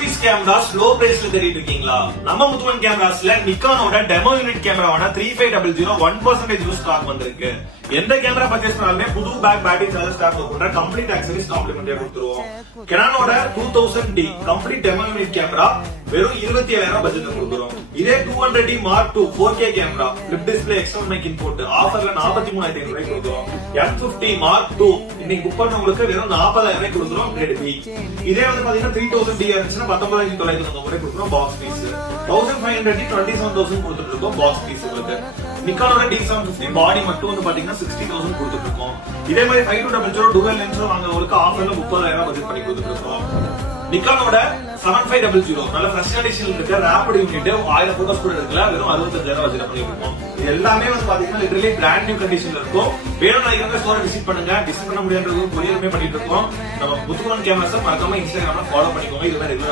Piece cameras low பிரைஸ்ல தேடிட்டு இருக்கீங்களா? நம்ம முத்துவன் கேமராஸ்ல நிக்கானோட டெமோ யூனிட் கேமராவான 3500 1% யூஸ் ஸ்டாக் வந்திருக்கு. எந்த கேமரா பர்ச்சேஸ் பண்ணாலுமே புது பேக் பேட்டரி சார்ஜர் ஸ்டாக் போன்ற கம்ப்ளீட் ஆக்சசரிஸ் காம்ப்ளிமெண்டரியா கொடுத்துருவோம். Canonோட 2000D complete demo unit camera வெறும் 27000 பட்ஜெட்ல கொடுக்குறோம். இதே 200D Mark II 4K camera flip display external mic input ஆஃபர்ல 43500 ரூபாய்க்கு கொடுக்குறோம். M50 Mark II இன்னைக்கு புக் பண்ணவங்களுக்கு வெறும் 40000 ரூபாய்க்கு கொடுக்குறோம் கிரேட் B. இதே வந்து பாத்தீங்கன்னா 3000D இருந்துச்சுன்னா 19990 ரூபாய்க்கு கொடுக்குறோம் பாக்ஸ் பீஸ். 1500D 27000 கொடுத்துட்டு இருக்கோம் பாக்ஸ் பீஸ் உங்களுக்கு. நிக்கானோட D750 பாடி மட்டும் வந்து பாத்தீங்கன்னா 60000 கொடுத்துட்டு இருக்கோம். இதே மாதிரி 5200 டூவல் லென்ஸ் வாங்குறவங்களுக்கு ஆஃபர்ல 30000 பட்ஜெட் பண்ணி கொடுத்துட்டு இருக்கோம். நிக்கானோட 7500 நல்ல ஃப்ரெஷ் எடிஷன்ல இருக்க ரேபிட் யூனிட் 1000 போட்டோஸ் கூட எடுக்கல வெறும் 65000 பட்ஜெட் பண்ணி கொடுப்போம். இது எல்லாமே வந்து பாத்தீங்கன்னா லிட்டரலி பிராண்ட் நியூ கண்டிஷன்ல இருக்கும். வேணும் நினைக்கிறவங்க ஸ்டோரை விசிட் பண்ணுங்க. டிஸ்கவுண்ட் பண்ண முடியாதது கொரியருமே பண்ணிட்டு இருக்கோம். நம்ம முத்துவன் கேமராஸ் மறக்காம இன்ஸ்டாகிராம்ல ஃபாலோ பண்ணிக்கோங்க. இது மாதிரி